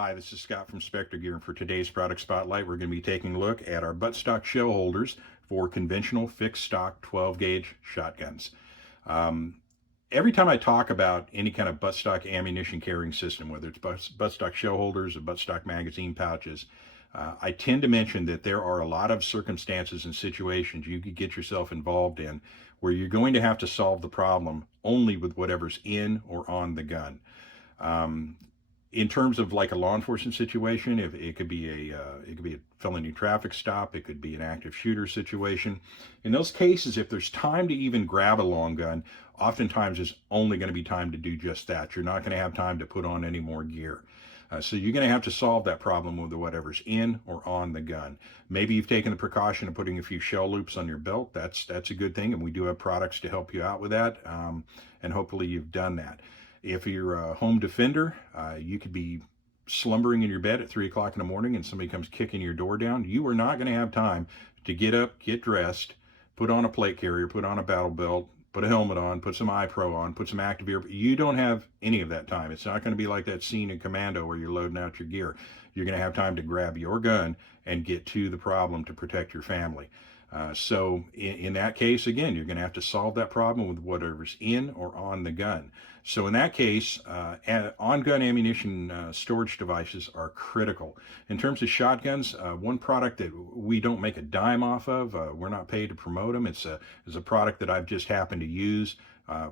Hi, this is Scott from Specter Gear, and for today's product spotlight, we're going to be taking a look at our buttstock shell holders for conventional fixed stock 12 gauge shotguns. Every time I talk about any kind of buttstock ammunition carrying system, whether it's buttstock shell holders or buttstock magazine pouches, I tend to mention that there are a lot of circumstances and situations you could get yourself involved in where you're going to have to solve the problem only with whatever's in or on the gun. In terms of like a law enforcement situation, if it could be a felony traffic stop, it could be an active shooter situation. In those cases, if there's time to even grab a long gun, oftentimes there's only going to be time to do just that. You're not going to have time to put on any more gear. So you're going to have to solve that problem with whatever's in or on the gun. Maybe you've taken the precaution of putting a few shell loops on your belt. That's a good thing, and we do have products to help you out with that, and hopefully you've done that. If you're a home defender, you could be slumbering in your bed at 3 o'clock in the morning and somebody comes kicking your door down. You are not going to have time to get up, get dressed, put on a plate carrier, put on a battle belt, put a helmet on, put some iPro on, put some active gear. You don't have any of that time. It's not going to be like that scene in Commando where you're loading out your gear. You're going to have time to grab your gun and get to the problem to protect your family. So in that case, again, you're going to have to solve that problem with whatever's in or on the gun. So in that case, on-gun ammunition storage devices are critical. In terms of shotguns, one product that we don't make a dime off of, we're not paid to promote them. It's a product that I've just happened to use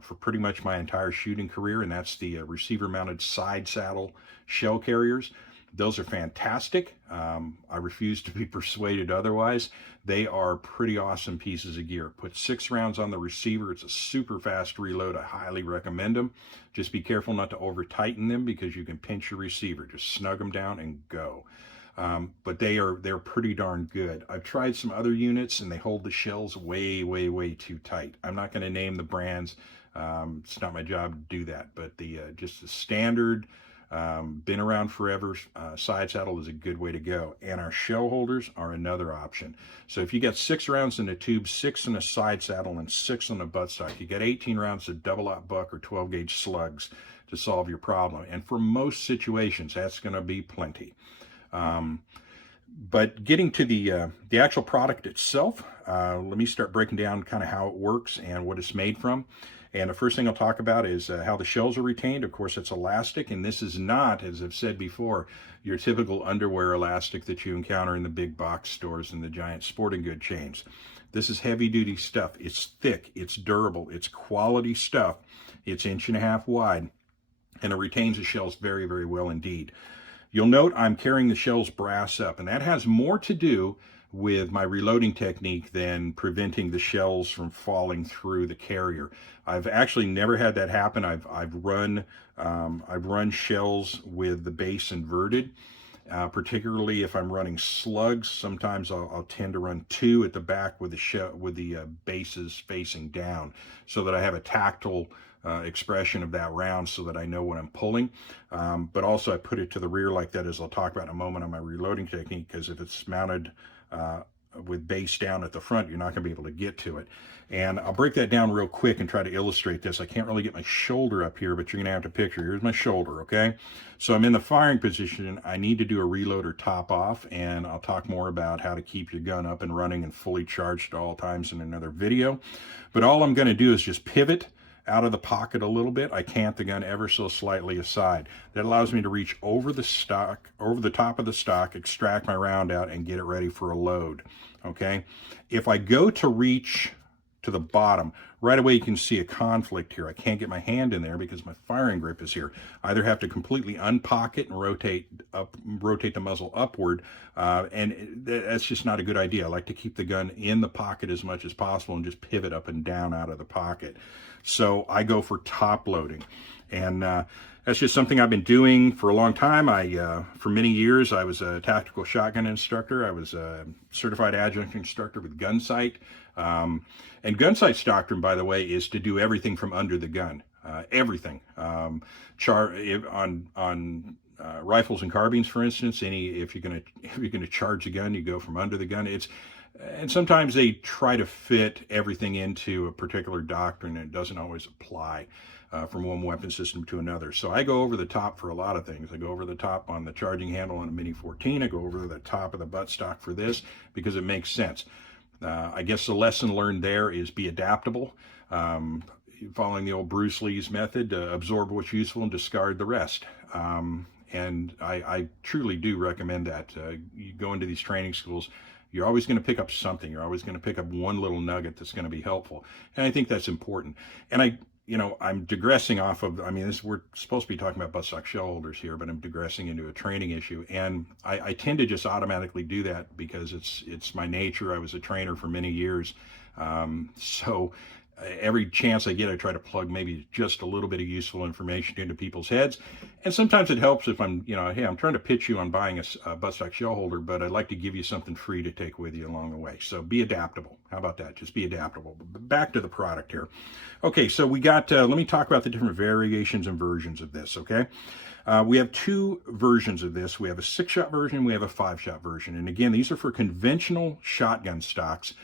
for pretty much my entire shooting career, and that's the receiver-mounted side saddle shell carriers. Those are fantastic. I refuse to be persuaded otherwise. They are pretty awesome pieces of gear. Put 6 rounds on the receiver. It's a super fast reload. I highly recommend them. Just be careful not to over tighten them because you can pinch your receiver. Just snug them down and go. But they're pretty darn good. I've tried some other units and they hold the shells way, way, way too tight. I'm not going to name the brands. It's not my job to do that. But just the standard, been around forever, side saddle is a good way to go. And our shell holders are another option. So if you got 6 rounds in a tube, 6 in a side saddle, and 6 on a buttstock, you get 18 rounds of double-aught buck or 12 gauge slugs to solve your problem. And for most situations, that's going to be plenty. But getting to the actual product itself, let me start breaking down kind of how it works and what it's made from. And the first thing I'll talk about is how the shells are retained. Of course, it's elastic, and this is not, as I've said before, your typical underwear elastic that you encounter in the big box stores and the giant sporting good chains. This is heavy-duty stuff. It's thick, it's durable, it's quality stuff. It's 1.5 inches wide, and it retains the shells very, very well indeed. You'll note I'm carrying the shells brass up, and that has more to do with my reloading technique than preventing the shells from falling through the carrier. I've actually never had that happen. I've run shells with the base inverted, particularly if I'm running slugs. Sometimes I'll tend to run 2 at the back with the bases facing down, so that I have a tactile expression of that round, so that I know what I'm pulling. But also I put it to the rear like that, as I'll talk about in a moment on my reloading technique, because if it's mounted with base down at the front, you're not going to be able to get to it. And I'll break that down real quick and try to illustrate this. I can't really get my shoulder up here, but you're going to have to picture. Here's my shoulder, okay? So I'm in the firing position. I need to do a reload or top off, and I'll talk more about how to keep your gun up and running and fully charged at all times in another video. But all I'm going to do is just pivot out of the pocket a little bit. I cant the gun ever so slightly aside. That allows me to reach over the stock, over the top of the stock, extract my round out, and get it ready for a load. Okay? If I go to reach to the bottom, right away you can see a conflict here. I can't get my hand in there because my firing grip is here. I either have to completely unpocket and rotate the muzzle upward, and that's just not a good idea. I like to keep the gun in the pocket as much as possible and just pivot up and down out of the pocket. So I go for top loading, and that's just something I've been doing for a long time. For many years, I was a tactical shotgun instructor. I was a certified adjunct instructor with Gunsight. And Gunsight's doctrine, by the way, is to do everything from under the gun. Everything. On rifles and carbines, for instance, if you're gonna charge a gun, you go from under the gun. And sometimes they try to fit everything into a particular doctrine, and it doesn't always apply. from one weapon system to another. So I go over the top for a lot of things. I go over the top on the charging handle on a Mini 14. I go over the top of the buttstock for this because it makes sense. I guess the lesson learned there is be adaptable. Following the old Bruce Lee's method, absorb what's useful and discard the rest. And I truly do recommend that. You go into these training schools, you're always going to pick up something. You're always going to pick up one little nugget that's going to be helpful. And I think that's important. And I'm digressing off of, we're supposed to be talking about buttstock shell holders here, but I'm digressing into a training issue. And I tend to just automatically do that because it's my nature. I was a trainer for many years. So every chance I get, I try to plug maybe just a little bit of useful information into people's heads. And sometimes it helps if I'm, hey, I'm trying to pitch you on buying a buttstock shell holder, but I'd like to give you something free to take with you along the way. So be adaptable. How about that? Just be adaptable. Back to the product here. Okay, so we got, let me talk about the different variations and versions of this, okay? We have two versions of this. We have a 6-shot version, we have a 5-shot version. And again, these are for conventional shotgun stocks,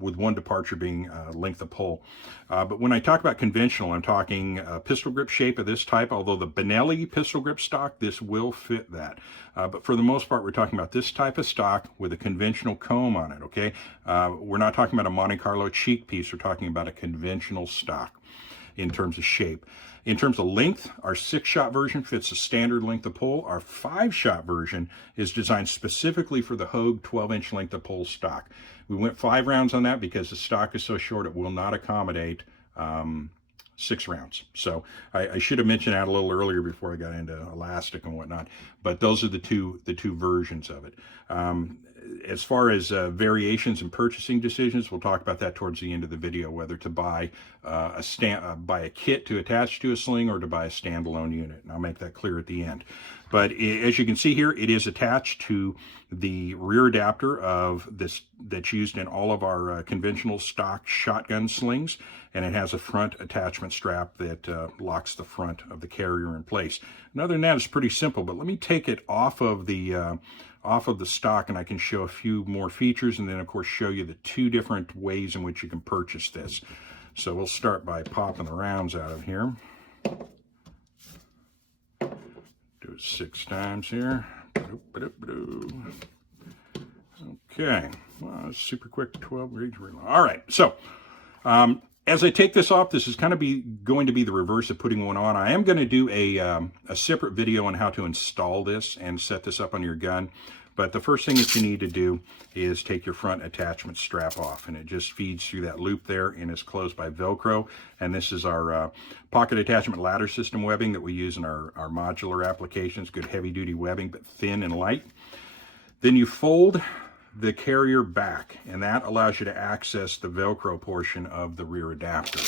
with one departure being length of pull. But when I talk about conventional, I'm talking pistol grip shape of this type, although the Benelli pistol grip stock, this will fit that. But for the most part, we're talking about this type of stock with a conventional comb on it, okay? We're not talking about a Monte Carlo cheek piece, we're talking about a conventional stock in terms of shape. In terms of length, our 6-shot version fits a standard length of pull. Our 5-shot version is designed specifically for the Hogue 12-inch length of pull stock. We went 5 rounds on that because the stock is so short it will not accommodate 6 rounds. So I should have mentioned that a little earlier before I got into elastic and whatnot. But those are the two versions of it. As far as variations and purchasing decisions, we'll talk about that towards the end of the video, whether to buy buy a kit to attach to a sling or to buy a standalone unit. And I'll make that clear at the end. But as you can see here, it is attached to the rear adapter of this that's used in all of our conventional stock shotgun slings, and it has a front attachment strap that locks the front of the carrier in place. And other than that, it's pretty simple. But let me take it off of the stock, and I can show a few more features, and then of course show you the 2 different ways in which you can purchase this. So we'll start by popping the rounds out of here. Do it 6 times here. Okay, well, that's super quick 12 gauge reload. All right, so as I take this off, this is kind of going to be the reverse of putting one on. I am going to do a separate video on how to install this and set this up on your gun. But the first thing that you need to do is take your front attachment strap off, and it just feeds through that loop there and is closed by Velcro. And this is our pocket attachment ladder system webbing that we use in our modular applications. Good heavy duty webbing, but thin and light. Then you fold the carrier back, and that allows you to access the Velcro portion of the rear adapter.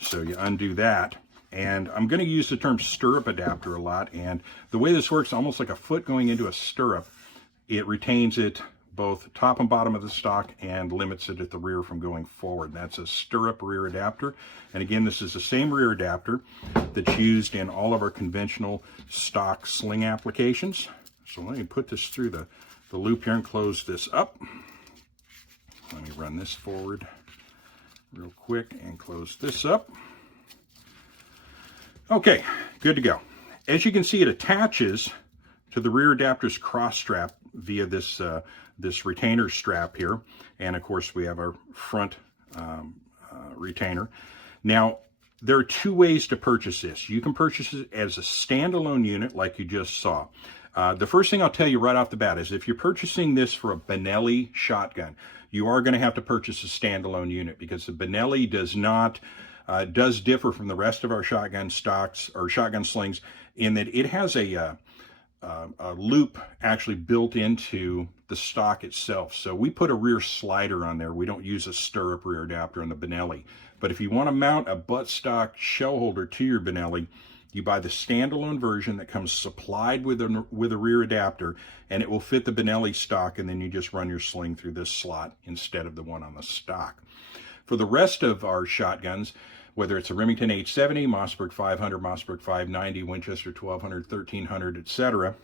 So you undo that. And I'm going to use the term Stirrup Adapter a lot. And the way this works, almost like a foot going into a stirrup, it retains it both top and bottom of the stock and limits it at the rear from going forward. That's a Stirrup rear adapter. And again, this is the same rear adapter that's used in all of our conventional stock sling applications. So let me put this through the loop here and close this up. Let me run this forward real quick and close this up. Okay, good to go. As you can see, it attaches to the rear adapter's cross strap via this this retainer strap here, and of course we have our front retainer. Now, there are 2 ways to purchase this. You can purchase it as a standalone unit like you just saw. The first thing I'll tell you right off the bat is if you're purchasing this for a Benelli shotgun, you are going to have to purchase a standalone unit because the Benelli does differ from the rest of our shotgun stocks or shotgun slings in that it has a loop actually built into the stock itself. So we put a rear slider on there. We don't use a stirrup rear adapter on the Benelli. But if you want to mount a buttstock shell holder to your Benelli, you buy the standalone version that comes supplied with a rear adapter, and it will fit the Benelli stock, and then you just run your sling through this slot instead of the one on the stock. For the rest of our shotguns, whether it's a Remington 870, Mossberg 500, Mossberg 590, Winchester 1200, 1300, etc.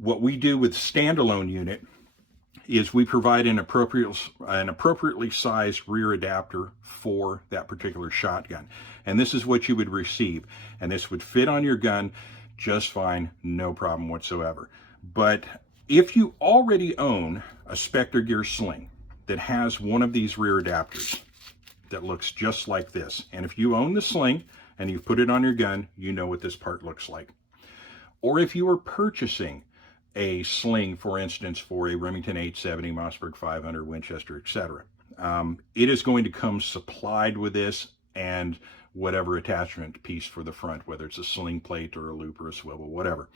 What we do with standalone unit is we provide an appropriately sized rear adapter for that particular shotgun. And this is what you would receive. And this would fit on your gun just fine, no problem whatsoever. But if you already own a Specter gear sling that has one of these rear adapters that looks just like this, and if you own the sling and you've put it on your gun, you know what this part looks like. Or if you are purchasing a sling, for instance, for a Remington 870, Mossberg 500, Winchester, etc., it is going to come supplied with this and whatever attachment piece for the front, whether it's a sling plate or a loop or a swivel, whatever.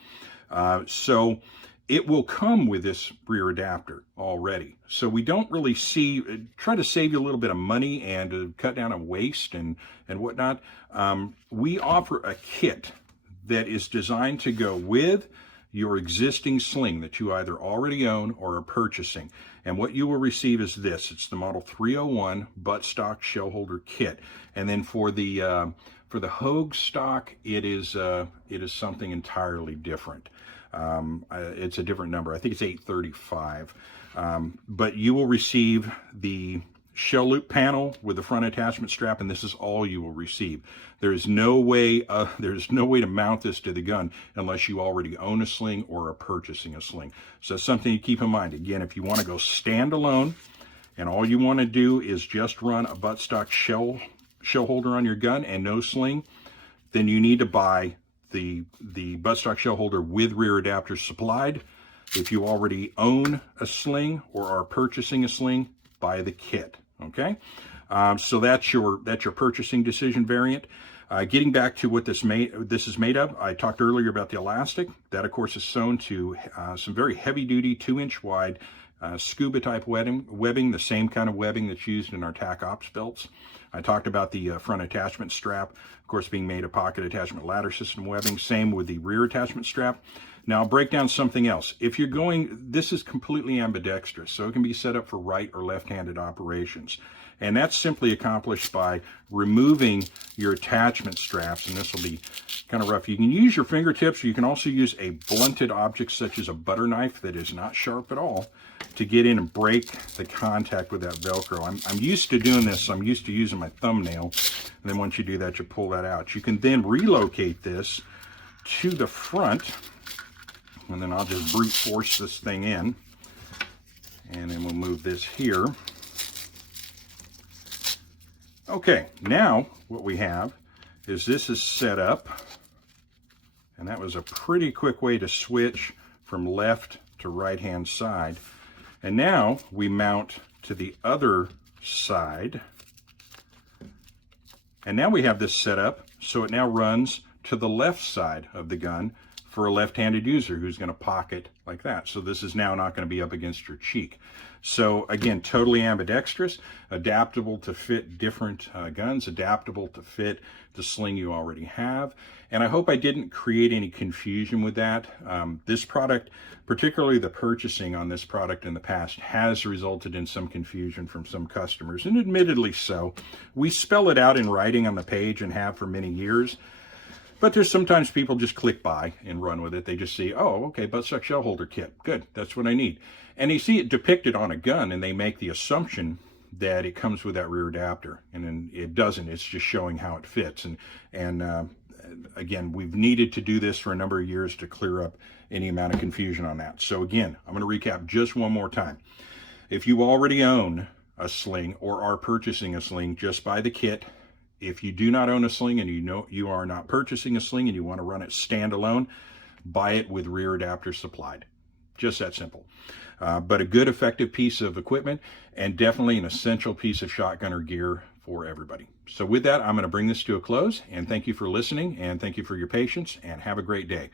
So it will come with this rear adapter already. So we don't really try to save you a little bit of money and cut down on waste and whatnot. We offer a kit that is designed to go with your existing sling that you either already own or are purchasing. And what you will receive is this. It's the Model 301 Buttstock Shell Holder Kit. And then for the Hogue stock, it is something entirely different. It's a different number. I think it's 835. But you will receive the shell loop panel with the front attachment strap, and this is all you will receive. There's no way to mount this to the gun unless you already own a sling or are purchasing a sling. So that's something to keep in mind. Again, if you want to go standalone and all you want to do is just run a buttstock shell holder on your gun and no sling, then you need to buy the buttstock shell holder with rear adapter supplied. If you already own a sling or are purchasing a sling, buy the kit. Okay, so that's your purchasing decision variant. Getting back to what this is made of, I talked earlier about the elastic. That, of course, is sewn to some very heavy-duty 2-inch wide scuba type webbing, the same kind of webbing that's used in our TAC Ops belts. I talked about the front attachment strap, of course, being made of pocket attachment ladder system webbing. Same with the rear attachment strap. Now, I'll break down something else. If you're this is completely ambidextrous, so it can be set up for right or left-handed operations. And that's simply accomplished by removing your attachment straps, and this will be kind of rough. You can use your fingertips, or you can also use a blunted object such as a butter knife that is not sharp at all to get in and break the contact with that Velcro. I'm used to doing this, so I'm used to using my thumbnail. And then once you do that, you pull that out. You can then relocate this to the front, and then I'll just brute force this thing in, and then we'll move this here. Okay, now what we have is this is set up, and that was a pretty quick way to switch from left to right hand side. And now we mount to the other side, and now we have this set up so it now runs to the left side of the gun for a left-handed user who's going to pocket like that. So this is now not going to be up against your cheek. So again, totally ambidextrous, adaptable to fit different guns, adaptable to fit the sling you already have. And I hope I didn't create any confusion with that. This product, particularly the purchasing on this product in the past, has resulted in some confusion from some customers, and admittedly so. We spell it out in writing on the page and have for many years. But there's sometimes people just click by and run with it. They just see, oh, okay, buttstock shell holder kit. Good, that's what I need. And they see it depicted on a gun, and they make the assumption that it comes with that rear adapter. And then it doesn't. It's just showing how it fits. And again, we've needed to do this for a number of years to clear up any amount of confusion on that. So again, I'm going to recap just one more time. If you already own a sling or are purchasing a sling, just buy the kit. If you do not own a sling and you know you are not purchasing a sling and you want to run it standalone, buy it with rear adapter supplied. Just that simple. But a good, effective piece of equipment, and definitely an essential piece of shotgunner gear for everybody. So with that, I'm going to bring this to a close, and thank you for listening, and thank you for your patience, and have a great day.